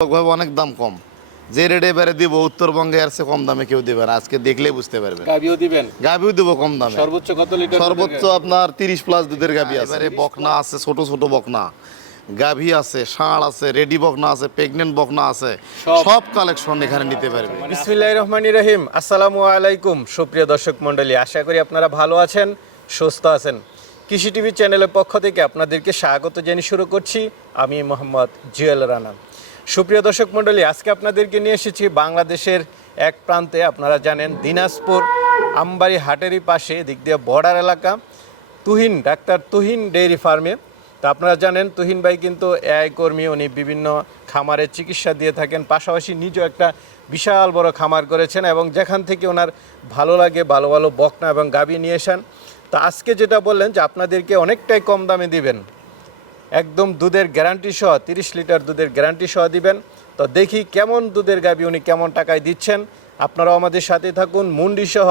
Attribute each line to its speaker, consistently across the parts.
Speaker 1: তুলনামূলকভাবে অনেক দাম কম। যে রেটে এবারে দিব উত্তরবঙ্গে আর সে কম দামে কেউ দেবে না। আজকে দেখলেই বুঝতে পারবে
Speaker 2: গাভিও দিবেন?
Speaker 1: গাভিও দেবো কম দামে।
Speaker 2: সর্বোচ্চ কত লিটার
Speaker 1: সর্বোচ্চ আপনার তিরিশ প্লাস দুধের গাভি আছে। এবারে বকনা আছে ছোট ছোট বকনা। গাভি আছে ষাঁড় আছে রেডি বকনা আছে প্রেগনেন্ট বকনা আছে।
Speaker 2: সব-
Speaker 1: সব কালেকশন এখানে নিতে পারবে।
Speaker 2: বিসমিল্লাহির রহমানির রহিম। আসসালামু আলাইকুম সুপ্রিয় দর্শক মণ্ডলী। আশা করি আপনারা ভালো আছেন সুস্থ আছেন। কৃষি টিভি চ্যানেলের পক্ষ থেকে আপনাদেরকে স্বাগত জানিয়ে শুরু করছি। আমি মোহাম্মদ জুয়েল রানা। সুপ্রিয় দর্শক মণ্ডলী, আজকে আপনাদেরকে নিয়ে এসেছি বাংলাদেশের এক প্রান্তে। আপনারা জানেন দিনাজপুর আমবাড়ি হাটেরই পাশে দিক দিয়ে বর্ডার এলাকা, তুহিন, ডাক্তার তুহিন ডেইরি ফার্মে। তো আপনারা জানেন, তুহিন ভাই কিন্তু এআই কর্মী, উনি বিভিন্ন খামারে চিকিৎসা দিয়ে থাকেন। পাশাপাশি নিজেও একটা বিশাল বড় খামার করেছেন এবং যেখান থেকে ওনার ভালো লাগে, ভালো ভালো বকনা এবং গাবি নিয়ে এসেন তো আজকে যেটা বললেন যে আপনাদেরকে অনেকটাই কম দামে দিবেন। একদম দুধের গ্যারান্টি সহ তিরিশ লিটার দুধের গ্যারান্টি সহ দিবেন। তো দেখি কেমন দুধের গাবি উনি কেমন টাকায় দিচ্ছেন। আপনারাও আমাদের সাথে থাকুন। মুন্ডি সহ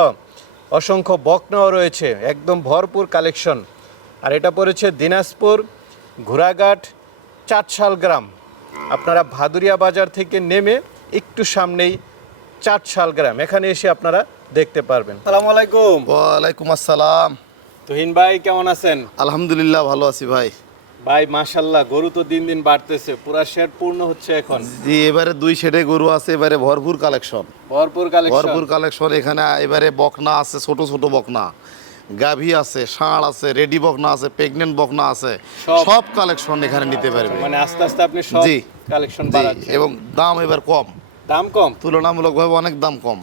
Speaker 2: অসংখ্য বকনাও রয়েছে একদম ভরপুর কালেকশন আর এটা পড়েছে দিনাজপুর ঘোড়াঘাট চাটশাল গ্রাম। আপনারা ভাদুরিয়া বাজার থেকে নেমে একটু সামনেই চাটশাল গ্রাম। এখানে এসে আপনারা দেখতে পারবেন। সালামু আলাইকুম।
Speaker 1: ওয়ালাইকুম আসসালাম।
Speaker 2: তুহিন ভাই কেমন আছেন?
Speaker 1: আলহামদুলিল্লাহ ভালো আছি ভাই।
Speaker 2: ভাই মাশাল্লাহ গরু তো দিন দিন বাড়তেছে পুরা শেড পূর্ণ হচ্ছে এখন।
Speaker 1: জি এবারে দুই সেটে গরু আছে এবারে ভরপুর কালেকশন
Speaker 2: ভরপুর কালেকশন
Speaker 1: ভরপুর কালেকশন এখানে এবারে বকনা আছে ছোট ছোট বকনা। গাভী আছে ষাঁড় আছে রেডি বকনা আছে প্রেগনেন্ট বকনা আছে
Speaker 2: সব-
Speaker 1: কালেকশন এখানে নিতে পারবে।
Speaker 2: মানে আস্তে আস্তে আপনি সব কালেকশন বাড়াচ্ছেন।
Speaker 1: এবং দাম এবার কম।
Speaker 2: দাম কম?
Speaker 1: তুলনামূলকভাবে অনেক দাম কম।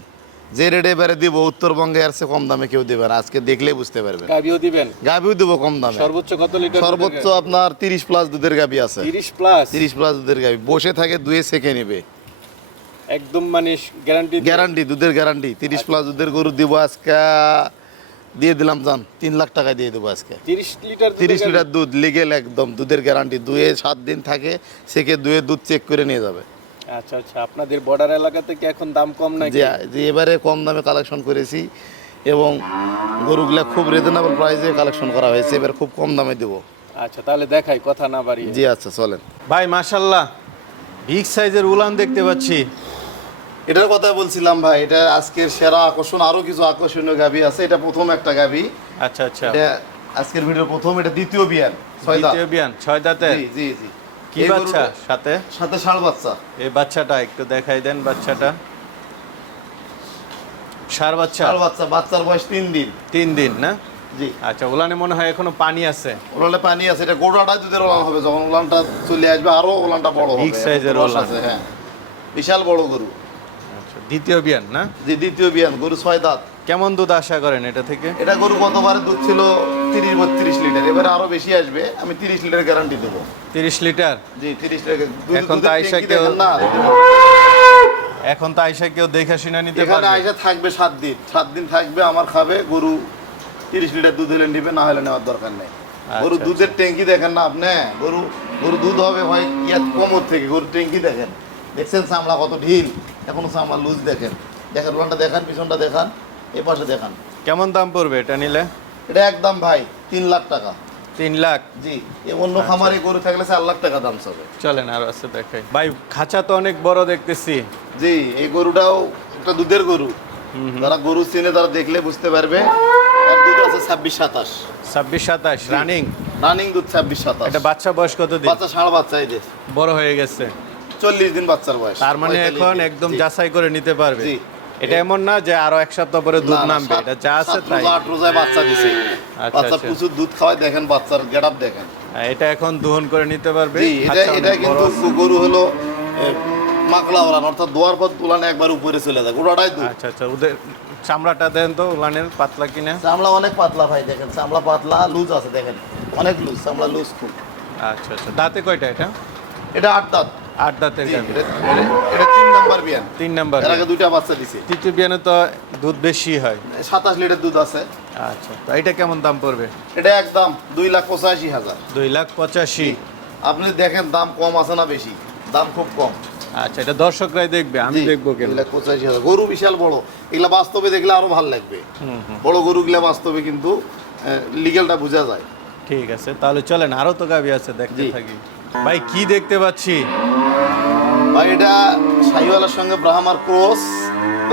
Speaker 1: যে রেটে এবারে দিব উত্তরবঙ্গে আর সে কম দামে কেউ দেবে না। আজকে দেখলেই বুঝতে পারবে
Speaker 2: গাভিও দিবেন?
Speaker 1: গাভিও দেবো কম দামে।
Speaker 2: সর্বোচ্চ কত লিটার
Speaker 1: সর্বোচ্চ আপনার তিরিশ প্লাস দুধের গাভি আছে।
Speaker 2: 30 প্লাস
Speaker 1: তিরিশ প্লাস দুধের গাভি বসে থাকে দুয়ে সেকে নেবে।
Speaker 2: একদম মানে গ্যারান্টি
Speaker 1: গ্যারান্টি দুধের গ্যারান্টি তিরিশ প্লাস দুধের গরু দিব আজকে দিয়ে দিলাম জান তিন লাখ টাকা দিয়ে দেবো আজকে।
Speaker 2: 30 লিটার
Speaker 1: তিরিশ। লিটার দুধ লিগেল একদম দুধের গ্যারান্টি দুয়ে সাত দিন থাকে সেকে দুয়ে দুধ চেক করে নিয়ে যাবে।
Speaker 2: আচ্ছা আচ্ছা আপনাদের বর্ডার এলাকা থেকে এখন দাম কম নাকি?
Speaker 1: যে যে এবারে কম দামে কালেকশন করেছি এবং গরুগুলা খুব রিজনেবল প্রাইসে কালেকশন করা হয়েছে এবার খুব কম দামে দেবো।
Speaker 2: আচ্ছা তাহলে দেখাই কথা না বাড়িয়ে।
Speaker 1: জি আচ্ছা চলেন।
Speaker 2: ভাই মাশাল্লাহ বিগ সাইজের উলান দেখতে পাচ্ছি।
Speaker 1: এটার কথা বলছিলাম ভাই এটা আজকের সেরা আকর্ষণ আরও কিছু আকর্ষণীয় গাবি আছে এটা প্রথম একটা গাবি
Speaker 2: আচ্ছা আচ্ছা।
Speaker 1: এটা আজকের ভিডিও প্রথম এটা দ্বিতীয় বিয়ান ছয়
Speaker 2: দ্বিতীয় বিয়ান ছয়
Speaker 1: জি জি জি।
Speaker 2: কি বাচ্চা? সাথে?
Speaker 1: সাথে ষাঁড় বাচ্চা।
Speaker 2: এই বাচ্চাটা একটু দেখাই দেন বাচ্চাটা। সার বাচ্চা?
Speaker 1: ষাঁড় বাচ্চা বাচ্চার বয়স তিন দিন।
Speaker 2: তিন দিন না?
Speaker 1: জি।
Speaker 2: আচ্ছা ওলানে মনে হয় এখনও পানি আছে।
Speaker 1: ওলানে পানি আছে এটা গোড়াটা দুধের ওলান হবে যখন ওলানটা চলে আসবে আরও ওলানটা বড় হবে।
Speaker 2: এর
Speaker 1: রস
Speaker 2: ওলান।
Speaker 1: আছে, হ্যাঁ। বিশাল বড় গরু।
Speaker 2: আচ্ছা দ্বিতীয় বিয়ান না?
Speaker 1: যে দ্বিতীয় বিয়ান গরু ছয় দাঁত।
Speaker 2: কেমন দুধ আশা করেন এটা থেকে?
Speaker 1: এটা গরু গতবারে দুধ ছিল তিরিশ বত্রিশ লিটার। এবারে আরও বেশি আসবে। আমি তিরিশ লিটার গ্যারান্টি দেবো।
Speaker 2: তিরিশ লিটার?
Speaker 1: জি তিরিশ লিটার দুধ-
Speaker 2: এখন তো আইসা কেউ-
Speaker 1: না
Speaker 2: এখন তো আইসা কেউ দেখা শুনে নিতে পারবে।
Speaker 1: আইসা থাকবে সাত দিন। সাত দিন থাকবে আমার খাবে গরু তিরিশ লিটার দুধ হলে নিবে না হলে নেওয়ার দরকার নেই। গরু
Speaker 2: আচ্ছা,
Speaker 1: দুধের ট্যাঙ্কি দেখেন না আপনি? গরু গরু দুধ হবে হয় ইয়াত কমর থেকে গরু ট্যাঙ্কি দেখেন। দেখছেন চামড়া কত ঢিল? এখনও চামড়া লুজ দেখেন। দেখেন ওখানটা দেখান পিছনটা দেখান। এ পাশে দেখান।
Speaker 2: কেমন দাম পড়বে এটা নিলে?
Speaker 1: এটা একদম ভাই তিন লাখ টাকা।
Speaker 2: তিন লাখ?
Speaker 1: জি অন্য খামারে গরু থাকলে চার লাখ টাকা দাম চাবে
Speaker 2: চলেন আর আছে দেখাই। ভাই খাঁচা তো অনেক বড় দেখতেছি।
Speaker 1: জি এই গরুটাও একটা দুধের গরু। যারা গরু চিনে তারা দেখলে বুঝতে পারবে এর দুধ আছে ছাব্বিশ সাতাশ।
Speaker 2: ছাব্বিশ সাতাশ রানিং
Speaker 1: রানিং দুধ ছাব্বিশ সাতাশ।
Speaker 2: এটা বাচ্চা বয়স কত দিন
Speaker 1: বাচ্চা ষাঁড় বাচ্চা এই
Speaker 2: বড় হয়ে গেছে।
Speaker 1: চল্লিশ দিন বাচ্চার বয়স।
Speaker 2: তার মানে এখন একদম। যাচাই করে নিতে পারবে।
Speaker 1: জি।
Speaker 2: এটা এমন না যে আরও এক সপ্তাহ পরে দুধ নামবে এটা যা আছে তাই।
Speaker 1: আট রোজায় বাচ্চা দিছে।
Speaker 2: আচ্ছা,
Speaker 1: বাচ্চা
Speaker 2: আচ্ছা।
Speaker 1: প্রচুর দুধ খাওয়ায় দেখেন বাচ্চার গেট দেখেন।
Speaker 2: হ্যাঁ, এটা এখন দহন করে নিতে পারবে।
Speaker 1: এটা এটা কিন্তু গরু হলো মাকলা ওলান অর্থাৎ দোয়ার পর তুলানে একবার উপরে চলে যায় গোড়াটাই দুধ।
Speaker 2: আচ্ছা আচ্ছা ওদের চামড়াটা দেন তো উলানের পাতলা কিনা?
Speaker 1: চামড়া অনেক পাতলা ভাই দেখেন চামড়া পাতলা লুজ আছে দেখেন অনেক লুজ চামড়া লুজ খুব।
Speaker 2: আচ্ছা আচ্ছা দাঁতে কয়টা এটা?
Speaker 1: এটা আট দাঁত।
Speaker 2: আট দাঁতের গাভী
Speaker 1: এটা- তিন নাম্বার বিয়ান।
Speaker 2: তিন নাম্বার
Speaker 1: এর আগে দুইটা বাচ্চা দিছে।
Speaker 2: তৃতীয় বিয়ানে তো দুধ বেশি হয়।
Speaker 1: সাতাশ লিটার দুধ আছে।
Speaker 2: আচ্ছা তো এটা কেমন দাম পড়বে?
Speaker 1: এটা একদম দুই লাখ পঁচাশি হাজার।
Speaker 2: দুই লাখ পঁচাশি।
Speaker 1: আপনি দেখেন দাম কম আছে না বেশি। দাম খুব কম।
Speaker 2: আচ্ছা এটা দর্শকরাই দেখবে আমি দেখব কেন?
Speaker 1: পঁচাশি হাজার। গরু বিশাল বড়। এগুলা বাস্তবে দেখলে আরও ভালো লাগবে। বড় গরুগুলা বাস্তবে কিন্তু লিগেলটা বোঝা যায়।
Speaker 2: ঠিক আছে তাহলে চলেন আরও তো গাভী আছে দেখতে থাকি। ভাই কি দেখতে পাচ্ছি?
Speaker 1: ভাই এটা শাহিওয়ালার সঙ্গে ব্রাহ্মার ক্রস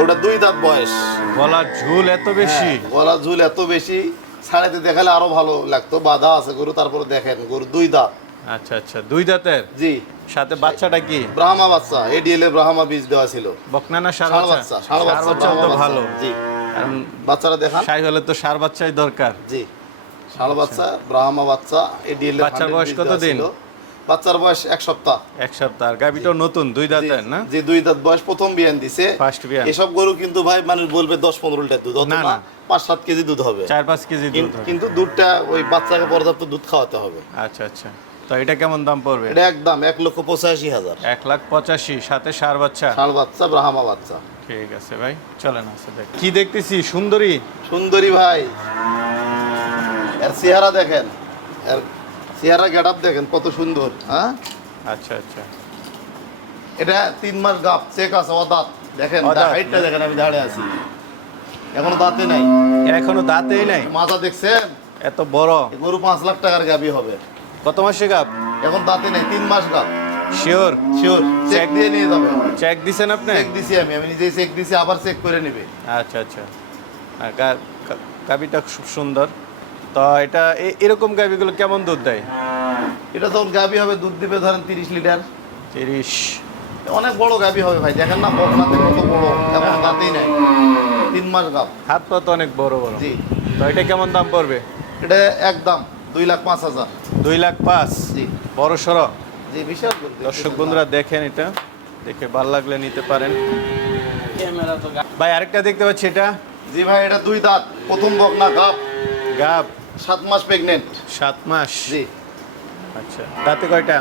Speaker 1: ওটা দুই দাঁত বয়স।
Speaker 2: গলার ঝুল এত বেশি?
Speaker 1: হ্যাঁ, গলা ঝুল এত বেশি ছাড়াতে দেখালে আরও ভালো লাগতো। বাধা আছে গরু তারপরে দেখেন গরু দুই দাঁত।
Speaker 2: আচ্ছা আচ্ছা দুই দাঁতের?
Speaker 1: জি।
Speaker 2: সাথে বাচ্চাটা কি?
Speaker 1: ব্রাহ্মা বাচ্চা এডিএল এ ব্রাহ্মা বীজ দেওয়া ছিল।
Speaker 2: বকনা না সার বাচ্চা?
Speaker 1: ষাঁড় বাচ্চা
Speaker 2: তো ভালো।
Speaker 1: জি।
Speaker 2: কারণ
Speaker 1: বাচ্চারা দেখান।
Speaker 2: সাই হলে তো সার বাচ্চাই দরকার।
Speaker 1: জি। ষাঁড় বাচ্চা ব্রাহ্মা বাচ্চা এডিএল।
Speaker 2: বাচ্চার বয়স কত দিন?
Speaker 1: বাচ্চার বয়স এক সপ্তাহ।
Speaker 2: এক সপ্তাহ। আর গাবিটাও নতুন দুই দাঁতের না?
Speaker 1: যে দুই দাঁত বয়স প্রথম বিয়ান দিছে।
Speaker 2: ফার্স্ট বিয়ান।
Speaker 1: এসব গরু কিন্তু ভাই মানুষ বলবে দশ পনেরো লিটার দুধ
Speaker 2: না, না।
Speaker 1: পাঁচ সাত কেজি দুধ হবে।
Speaker 2: চার পাঁচ কেজি দুধ।
Speaker 1: কিন্তু দুধটা ওই বাচ্চাকে পর্যাপ্ত দুধ খাওয়াতে হবে।
Speaker 2: আচ্ছা আচ্ছা। তো এটা কেমন দাম পড়বে?
Speaker 1: এটা একদম এক লক্ষ পঁচাশি হাজার।
Speaker 2: এক লাখ পঁচাশি সাথে সার বাচ্চা?
Speaker 1: ষাঁড় বাচ্চা ব্রাহ্মা বাচ্চা।
Speaker 2: ঠিক আছে ভাই চলেন আছে দেখ। কি দেখতেছি? সুন্দরী?
Speaker 1: সুন্দরী ভাই। এর চেহারা দেখেন। এর চেহারা গেট আপ দেখেন কত সুন্দর হ্যাঁ?
Speaker 2: আচ্ছা আচ্ছা।
Speaker 1: এটা তিন মাস গাপ চেক আছে ও দাঁত। দেখেন। হাইটটা দেখেন আমি দাঁড়িয়ে আছি। এখনও দাঁতে নাই।
Speaker 2: এখনও দাঁতেই নাই?
Speaker 1: মাথা দেখছেন?
Speaker 2: এত বড়।
Speaker 1: গরু পাঁচ লাখ টাকার গাবি হবে।
Speaker 2: কত মাসে গাপ
Speaker 1: এখন দাঁতে নেই তিন মাস গাপ
Speaker 2: শিওর
Speaker 1: শিওর চেক দিয়ে নিয়ে যাবে
Speaker 2: চেক দিছেন আপনি?
Speaker 1: চেক দিছি আমি আমি নিজেই চেক দিছি আবার চেক করে নেবে।
Speaker 2: আচ্ছা আচ্ছা। গাবিটা খুব সুন্দর। তো এটা এ- এরকম গাবিগুলো কেমন দুধ দেয়?
Speaker 1: এটা তখন গাবি হবে দুধ দিবে ধরেন তিরিশ লিটার।
Speaker 2: তিরিশ।
Speaker 1: অনেক বড় গাবি হবে ভাই দেখেন না বকনাতে কত বড় এখন দাঁতেই নাই। তিন মাস গাপ
Speaker 2: হাত পা তো অনেক বড় বড়।
Speaker 1: জি।
Speaker 2: তো এটা কেমন দাম পড়বে?
Speaker 1: এটা একদম দুই লাখ পাঁচ হাজার।
Speaker 2: দুই লাখ পাঁচ?
Speaker 1: জি।
Speaker 2: বড় সড়ো?
Speaker 1: জি বিশাল।
Speaker 2: দর্শক বন্ধুরা দেখেন এটা। দেখে ভালো লাগলে নিতে পারেন। ভাই আরেকটা দেখতে পাচ্ছি এটা।
Speaker 1: জি ভাই এটা দুই দাঁত প্রথম বকনা গাপ
Speaker 2: গাব
Speaker 1: সাত মাস প্রেগনেন্ট
Speaker 2: সাত মাস?
Speaker 1: জি।
Speaker 2: আচ্ছা দাঁতে কয়টা?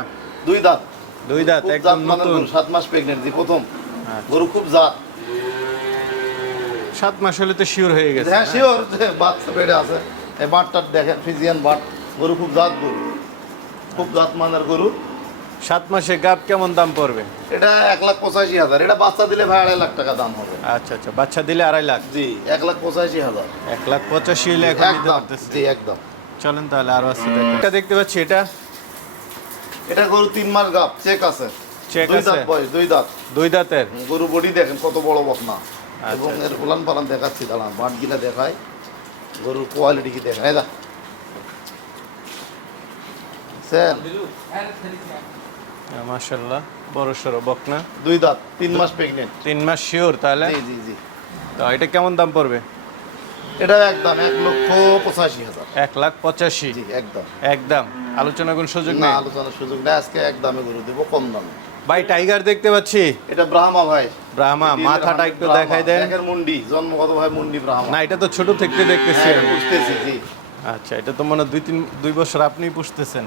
Speaker 1: দুই দাঁত।
Speaker 2: দুই দাঁত একদম নতুন।
Speaker 1: সাত মাস প্রেগনেন্ট জি প্রথম।
Speaker 2: আচ্ছা।
Speaker 1: গরু খুব জাত।
Speaker 2: সাত মাস হলে তো শিওর হয়ে গেছে।
Speaker 1: হ্যাঁ শিওর বাচ্চা পেটে আছে। এই বাটটার দেখেন ফিজিয়ান বাট। গরু খুব জাত গরু। খুব জাত মানের গরু।
Speaker 2: সাত মাসে গাব কেমন দাম পড়বে?
Speaker 1: এটা এক লাখ পঁচাশি হাজার। এটা বাচ্চা দিলে ভাই আড়াই লাখ টাকা দাম হবে।
Speaker 2: আচ্ছা আচ্ছা। বাচ্চা দিলে আড়াই লাখ?
Speaker 1: জি এক লাখ পঁচাশি হাজার।
Speaker 2: এক লাখ পঁচাশি হলে এখন নিতে
Speaker 1: একদম। জি একদম।
Speaker 2: চলেন তাহলে আরও আছে এটা দেখতে পাচ্ছি এটা?
Speaker 1: এটা গরু তিন মাস গাপ চেক আছে।
Speaker 2: চেক
Speaker 1: দুই
Speaker 2: আছে?
Speaker 1: দাঁত বয়স দুই দাঁত।
Speaker 2: দুই দাঁতের?
Speaker 1: গরু বডি দেখেন কত বড় বকনা
Speaker 2: আচ্ছা,
Speaker 1: এবং
Speaker 2: আচ্ছা।
Speaker 1: এর উলান পালান দেখাচ্ছি দাঁড়ান বাট গিলা দেখায় গরুর কোয়ালিটি কি দেখায়? দা স্যার।
Speaker 2: মাশাল্লাহ বড় সড়ো বকনা।
Speaker 1: দুই দাঁত তিন মাস প্রেগনেন্ট
Speaker 2: তিন মাস শিওর তাহলে?
Speaker 1: জি জি জি।
Speaker 2: তো এটা কেমন দাম পড়বে?
Speaker 1: এটা একদম এক লক্ষ পঁচাশি হাজার।
Speaker 2: এক লাখ পঁচাশি?
Speaker 1: জি একদম।
Speaker 2: একদম। আলোচনা কোন সুযোগ
Speaker 1: না
Speaker 2: নেই?
Speaker 1: আলোচনার সুযোগ নেই। আজকে এক দামে গরু দেবো কম দামে।
Speaker 2: ভাই টাইগার দেখতে পাচ্ছি।
Speaker 1: এটা ব্রাহ্মা ভাই।
Speaker 2: ব্রাহ্মা মাথাটা একটু দেখাই দেন।
Speaker 1: মুন্ডি জন্মগত ভাই মুন্ডি ব্রাহ্মা।
Speaker 2: না এটা তো ছোট থেকে দেখতেছি
Speaker 1: হ্যাঁ,
Speaker 2: আমি।
Speaker 1: বুঝতেছি জি।
Speaker 2: আচ্ছা এটা তো মনে দুই তিন দুই বছর আপনি পুষতেছেন।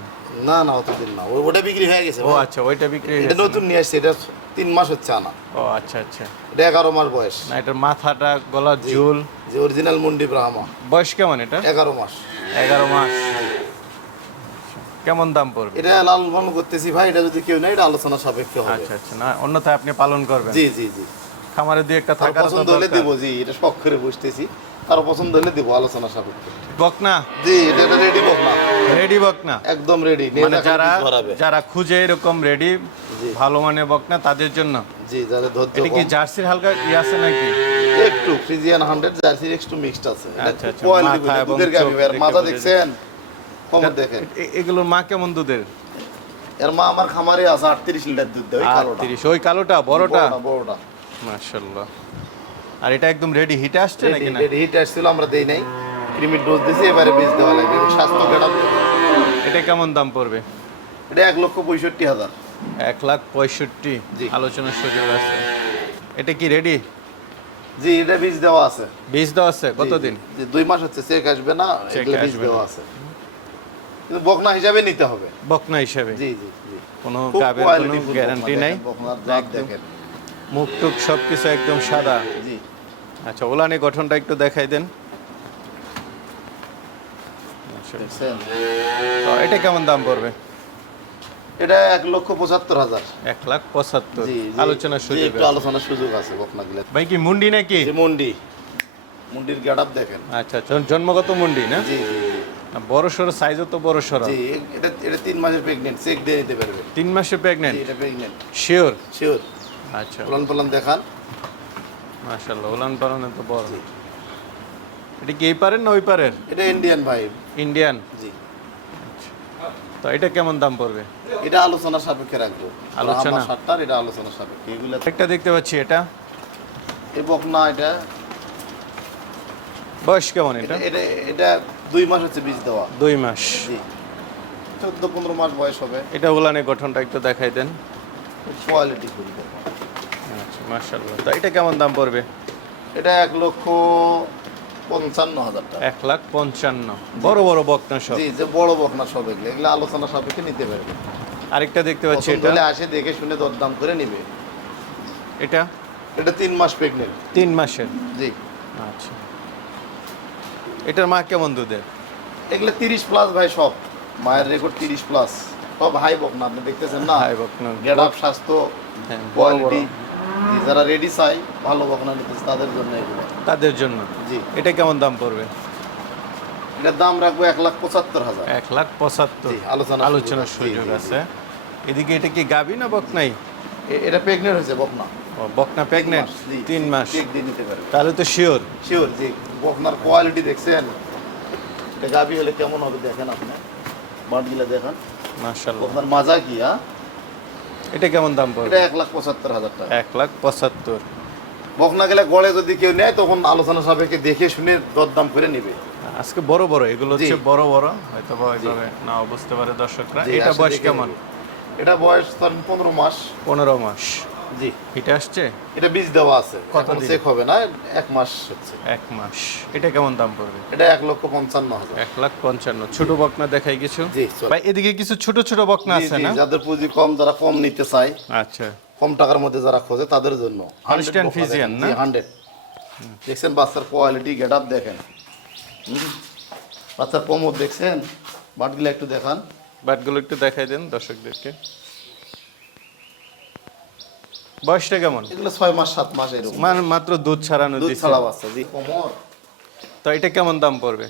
Speaker 1: না না অতদিন না। ওটা বিক্রি হয়ে গেছে
Speaker 2: ও আচ্ছা ওইটা বিক্রি হয়ে
Speaker 1: এটা নতুন নিয়ে আসছে এটা তিন মাস হচ্ছে আনা।
Speaker 2: ও আচ্ছা আচ্ছা।
Speaker 1: এটা এগারো মাস বয়স।
Speaker 2: না এটার মাথাটা গলার ঝুল।
Speaker 1: যে অরিজিনাল মুন্ডি ব্রাহ্মা।
Speaker 2: বয়স কেমন এটা
Speaker 1: এগারো মাস।
Speaker 2: এগারো মাস। কেমন দাম পড়বে?
Speaker 1: এটা লাল পালন করতেছি ভাই এটা যদি কেউ নেই এটা আলোচনা সাপেক্ষে হবে।
Speaker 2: আচ্ছা আচ্ছা না অন্যথায় আপনি পালন করবেন।
Speaker 1: জি জি জি।
Speaker 2: খামারে দুই একটা থাকার
Speaker 1: পছন্দ হলে। দেবো জি এটা শখ করে বসতেছি। আর পছন্দ হলে দেবো আলোচনা সাপেক্ষে।
Speaker 2: বকনা
Speaker 1: জি এটা রেডি বক না।
Speaker 2: রেডি বকনা
Speaker 1: একদম রেডি
Speaker 2: মানে যারা যারা খুঁজে এরকম রেডি ভালো মানে বকনা তাদের জন্য?
Speaker 1: জি ধৈর্য
Speaker 2: এটা কি জার্সির হালকা ই আছে নাকি?
Speaker 1: একটু ফ্রিজিয়ান হান্ড্রেড জার্সি একটু মিক্সড আছে।
Speaker 2: আচ্ছা, আচ্ছা, মাথা
Speaker 1: দুধের গাবি দেখছেন? কমর দেখেন।
Speaker 2: এগুলোর মা কেমন দুধের?
Speaker 1: এর মা আমার খামারে আছে আটত্রিশ লিটার দুধ দেয় ওই কালোটা।
Speaker 2: ওই কালোটা বড়টা?
Speaker 1: বড়টা
Speaker 2: মাশাল্লাহ আর এটা একদম রেডি হিটে আসছে নাকি না?
Speaker 1: রেডি হিট আসছিল আমরা দেই নাই। ক্রিমির ডোজ দিছি এবারে বীজ দেওয়া লাগবে। স্বাস্থ্য গেটা
Speaker 2: এটা কেমন দাম পড়বে?
Speaker 1: এটা এক লক্ষ পঁয়ষট্টি হাজার।
Speaker 2: এক লাখ পঁয়ষট্টি। আলোচনার সুযোগ আছে। এটা কি রেডি
Speaker 1: জি এটা বীজ দেওয়া আছে।
Speaker 2: বীজ দেওয়া আছে? কতদিন?
Speaker 1: দুই মাস হচ্ছে চেক আসবে না এগুলো বীজ দেওয়া আছে। কিন্তু বকনা হিসাবে নিতে হবে।
Speaker 2: বকনা হিসাবে?
Speaker 1: জি জি জি।
Speaker 2: কোনো গাবের কোনো গ্যারান্টি নাই?
Speaker 1: বকনার দেখেন।
Speaker 2: মুখ টুক সব কিছু একদম সাদা।
Speaker 1: জি।
Speaker 2: আচ্ছা ওলানি গঠনটা একটু দেখাই দেন। তো এটা কেমন দাম পড়বে?
Speaker 1: এটা এক লক্ষ পঁচাত্তর হাজার।
Speaker 2: এক লাখ পঁচাত্তর। আলোচনার সুযোগ
Speaker 1: একটু। আলোচনার সুযোগ আছে বকনা গুলো
Speaker 2: ভাই কি মুন্ডি নাকি?
Speaker 1: মুন্ডি। মুন্ডির গেট দেখেন।
Speaker 2: আচ্ছা আচ্ছা জন্মগত মুন্ডি না?
Speaker 1: জি জি জি।
Speaker 2: বড় সড়ো সাইজও তো বড় সড়ো।
Speaker 1: জি এটা এটা তিন মাসের প্রেগনেন্ট চেক দিয়ে নিতে পারবে।
Speaker 2: তিন মাসে
Speaker 1: জি
Speaker 2: প্রেগনেন্ট
Speaker 1: এটা প্রেগনেন্ট
Speaker 2: শিওর
Speaker 1: শিওর
Speaker 2: আচ্ছা।
Speaker 1: পলান পলান দেখান।
Speaker 2: মাশাল্লাহ উলান পালানে তো বড়। এটা কি এই পারের না ওই পারের
Speaker 1: এটা ইন্ডিয়ান ভাই।
Speaker 2: ইন্ডিয়ান
Speaker 1: জি।
Speaker 2: তো এটা কেমন দাম পড়বে?
Speaker 1: এটা আলোচনা সাপেক্ষে রাখব।
Speaker 2: আলোচনা?
Speaker 1: সাতটার এটা আলোচনা সাপেক্ষে। এগুলো
Speaker 2: একটা দেখতে পাচ্ছি এটা।
Speaker 1: এ বকনা এটা।
Speaker 2: বয়স কেমন এটা
Speaker 1: এটা? এটা দুই মাস হচ্ছে বীজ দেওয়া।
Speaker 2: দুই মাস।
Speaker 1: জি। চোদ্দ পনেরো মাস বয়স হবে।
Speaker 2: এটা উলানের গঠনটা একটু দেখাই দেন।
Speaker 1: কোয়ালিটি ফুল
Speaker 2: মাশাল্লাহ তো এটা কেমন দাম পড়বে?
Speaker 1: এটা এক লক্ষ পঞ্চান্ন হাজার টাকা।
Speaker 2: এক লাখ পঞ্চান্ন। বড় বড় বকনা সব।
Speaker 1: জি যে বড় বকনা সব এগুলো। এগুলো আলোচনা সাপেক্ষে নিতে পারবে।
Speaker 2: আরেকটা দেখতে পাচ্ছি এটা।
Speaker 1: আসে দেখে শুনে দরদাম করে নিবে।
Speaker 2: এটা?
Speaker 1: এটা তিন মাস প্রেগনেন্ট
Speaker 2: তিন মাসের?
Speaker 1: জি।
Speaker 2: আচ্ছা। এটার মা কেমন দুধের?
Speaker 1: এগুলো তিরিশ প্লাস ভাই সব। মায়ের রেকর্ড তিরিশ প্লাস সব হাই বকনা আপনি দেখতেছেন না?
Speaker 2: হাই বকনা।
Speaker 1: গেট আপ স্বাস্থ্য
Speaker 2: হ্যাঁ,
Speaker 1: কোয়ালিটি যারা রেডি চাই ভালো বকনা নিতেছে তাদের জন্য এগুলো।
Speaker 2: তাদের জন্য?
Speaker 1: জি।
Speaker 2: এটা কেমন দাম পড়বে?
Speaker 1: এটার দাম রাখব এক লাখ পঁচাত্তর হাজার।
Speaker 2: এক লাখ পঁচাত্তর।
Speaker 1: আলোচনা
Speaker 2: আলোচনার
Speaker 1: সুযোগ আছে।
Speaker 2: এদিকে এটা কি গাবি না বকনাই?
Speaker 1: এটা প্রেগনেন্ট হয়েছে বকনা।
Speaker 2: বকনা প্রেগনেন্ট তিন মাস।
Speaker 1: নিতে পারবে।
Speaker 2: তাহলে তো শিওর
Speaker 1: শিওর জি। বকনার কোয়ালিটি দেখছেন? এটা গাবি হলে কেমন হবে দেখেন আপনি? বাটগুলো দেখেন।
Speaker 2: মাশাল্লাহ
Speaker 1: বকনার মাজা কি হ্যাঁ?
Speaker 2: এটা কেমন দাম পড়বে?
Speaker 1: এটা এক লাখ পঁচাত্তর হাজার টাকা।
Speaker 2: এক লাখ পঁচাত্তর।
Speaker 1: বকনা গেলে গড়ে যদি কেউ নেয় তখন আলোচনা সাপেক্ষে দেখে শুনে দরদাম করে নিবে।
Speaker 2: আজকে বড় বড় এগুলো হচ্ছে। বড় বড় হয়তো বা ওইভাবে না বুঝতে পারে দর্শকরা। এটা বয়স কেমন?
Speaker 1: এটা বয়স পনেরো মাস।
Speaker 2: পনেরো মাস।
Speaker 1: জি।
Speaker 2: এটা আসছে?
Speaker 1: এটা বীজ দেওয়া আছে।
Speaker 2: কত
Speaker 1: চেক হবে না এক মাস হচ্ছে।
Speaker 2: এক মাস। এটা কেমন দাম পড়বে?
Speaker 1: এটা এক লক্ষ পঞ্চান্ন হাজার।
Speaker 2: এক লাখ পঞ্চান্ন। ছোট বকনা দেখাই কিছু?
Speaker 1: জি,
Speaker 2: ভাই এদিকে কিছু ছোট ছোট বকনা আছে না?
Speaker 1: যাদের পুঁজি কম যারা কম নিতে চায়
Speaker 2: আচ্ছা।
Speaker 1: কম টাকার মধ্যে যারা খোঁজে তাদের জন্য।
Speaker 2: Holstein Friesian, না?
Speaker 1: হান্ড্রেড। দেখছেন বাচ্চার কোয়ালিটি গেট আপ দেখেন বাচ্চার কোমর দেখছেন? বাটগুলো একটু দেখান।
Speaker 2: বাটগুলো একটু দেখাই দেন দর্শকদেরকে। বয়সটা কেমন?
Speaker 1: এগুলো ছয় মাস সাত মাস এরকম।
Speaker 2: মানে মাত্র দুধ ছাড়ানো
Speaker 1: দুধ ছাড়া বাচ্চা জি। কোমর?
Speaker 2: তো এটা কেমন দাম পড়বে?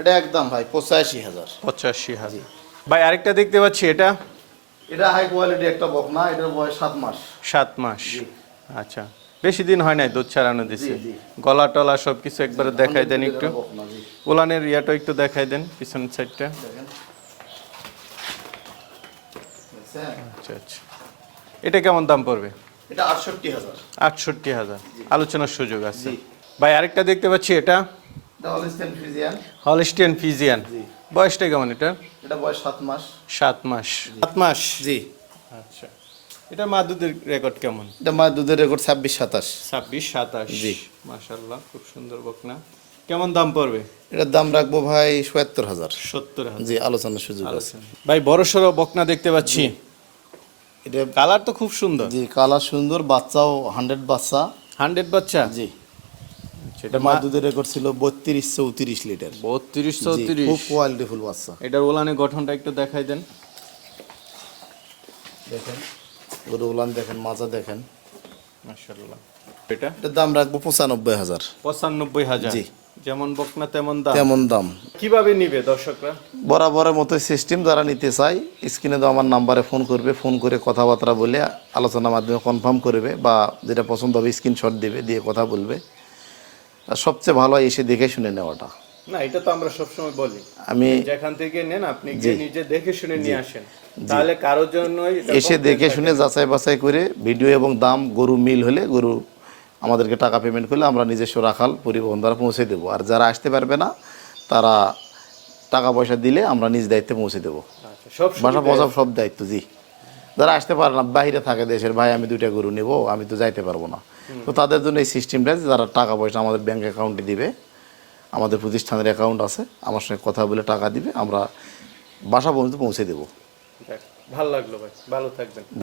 Speaker 1: এটা একদম ভাই পঁচাশি হাজার।
Speaker 2: পঁচাশি হাজার। ভাই আরেকটা দেখতে পাচ্ছি এটা?
Speaker 1: এটা হাই কোয়ালিটি একটা বকনা এটার বয়স সাত মাস।
Speaker 2: সাত মাস। আচ্ছা। বেশি দিন হয় নাই দুধ ছাড়ানো দিছে। গলা টলা সব কিছু একবারে দেখাই দেন একটু
Speaker 1: বকনা জি।
Speaker 2: উলানের ইয়াটা একটু দেখাই দেন পিছন সাইডটা। আচ্ছা আচ্ছা। এটা কেমন দাম পড়বে?
Speaker 1: এটা আটষট্টি হাজার।
Speaker 2: আটষট্টি হাজার। আলোচনার সুযোগ আছে। ভাই আরেকটা দেখতে পাচ্ছি এটা।
Speaker 1: হলিস্টেন ফ্রিজিয়ান
Speaker 2: হলিস্টিয়ান ফিজিয়ান
Speaker 1: জি।
Speaker 2: বয়সটা কেমন এটা?
Speaker 1: এটা বয়স সাত মাস।
Speaker 2: সাত মাস। সাত মাস?
Speaker 1: জি।
Speaker 2: আচ্ছা। এটা মা দুধের রেকর্ড কেমন?
Speaker 1: এটা মায়ের দুধের রেকর্ড ছাব্বিশ সাতাশ।
Speaker 2: ছাব্বিশ সাতাশ।
Speaker 1: জি।
Speaker 2: মাশাল্লাহ খুব সুন্দর বকনা। কেমন দাম পড়বে?
Speaker 1: এটার দাম রাখব ভাই সত্তর হাজার।
Speaker 2: সত্তর হাজার।
Speaker 1: জি আলোচনার সুযোগ আছে।
Speaker 2: ভাই বড় সড়ো বকনা দেখতে পাচ্ছি।
Speaker 1: এটা
Speaker 2: কালার তো খুব সুন্দর।
Speaker 1: জি কালার সুন্দর বাচ্চাও হান্ড্রেড বাচ্চা।
Speaker 2: হান্ড্রেড বাচ্চা?
Speaker 1: জি।
Speaker 2: সেটা
Speaker 1: মা দুধের রেকর্ড ছিল বত্রিশ চৌত্রিশ লিটার।
Speaker 2: বত্রিশ চৌত্রিশ।
Speaker 1: খুব কোয়ালিটিফুল বাচ্চা।
Speaker 2: এটার ওলানে গঠনটা একটু দেখাই দেন।
Speaker 1: দেখেন গরু উলান দেখেন মাজা দেখেন।
Speaker 2: এটা?
Speaker 1: এটার দাম রাখব পঁচানব্বই হাজার।
Speaker 2: পঁচানব্বই হাজার।
Speaker 1: জি।
Speaker 2: যেমন বকনা তেমন দাম।
Speaker 1: তেমন দাম।
Speaker 2: কীভাবে নিবে দর্শকরা?
Speaker 1: বরাবরের মতো সিস্টেম যারা নিতে চায় স্ক্রিনে তো আমার নাম্বারে ফোন করবে ফোন করে কথাবার্তা বলে আলোচনার মাধ্যমে কনফার্ম করবে বা যেটা পছন্দ হবে স্ক্রিনশট দেবে দিয়ে কথা বলবে। আর সবচেয়ে ভালো এসে দেখে শুনে নেওয়াটা।
Speaker 2: না এটা তো আমরা সবসময় বলি।
Speaker 1: আমি
Speaker 2: যেখান থেকে নেন আপনি গিয়ে নিজে দেখে শুনে নিয়ে আসেন। তাহলে কারোর জন্য
Speaker 1: এসে দেখে শুনে যাচাই বাছাই করে ভিডিও এবং দাম গরু মিল হলে গরু আমাদেরকে টাকা পেমেন্ট করলে আমরা নিজস্ব রাখাল পরিবহন দ্বারা পৌঁছে দেবো। আর যারা আসতে পারবে না তারা টাকা পয়সা দিলে আমরা নিজ দায়িত্বে পৌঁছে দেবো।
Speaker 2: আচ্ছা, সব
Speaker 1: বাসা পচা সব দায়িত্ব জি। যারা আসতে পারে না বাইরে থাকে দেশের ভাই আমি দুইটা গরু নেব আমি তো যাইতে পারব না। তো তাদের জন্য এই সিস্টেমটা যারা টাকা পয়সা আমাদের ব্যাংক অ্যাকাউন্টে দিবে আমাদের প্রতিষ্ঠানের অ্যাকাউন্ট আছে আমার সঙ্গে কথা বলে টাকা দিবে আমরা বাসা পর্যন্ত পৌঁছে দেবো।
Speaker 2: ভালো লাগল ভাই ভালো থাকবেন।